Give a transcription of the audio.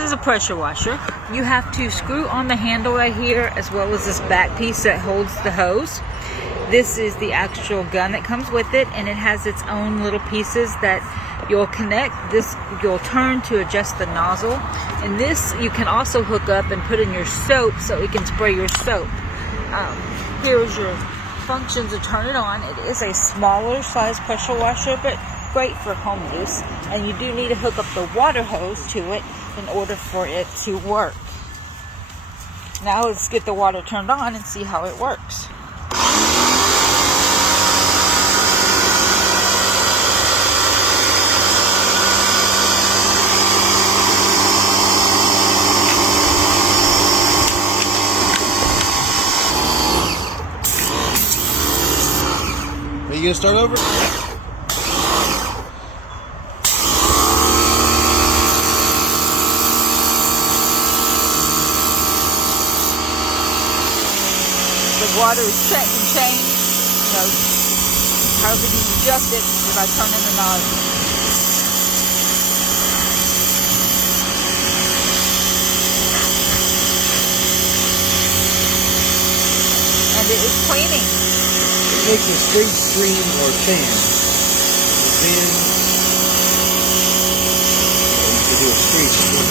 is a pressure washer. You have to screw on the handle right here, as well as this back piece that holds the hose. This is the actual gun that comes with it, and it has its own little pieces that you'll connect. This you'll turn to adjust the nozzle, and this you can also hook up and put in your soap so it can spray your soap. Here's your function to turn it on. It is a smaller size pressure washer, but great for home use, and you do need to hook up the water hose to it in order for it to work. Now let's get the water turned on and see how it works. Are you gonna start over? The water can change, you know, however you adjust it by turning the nozzle. And it is cleaning. It makes a straight stream or fan. Then you can do a straight stream.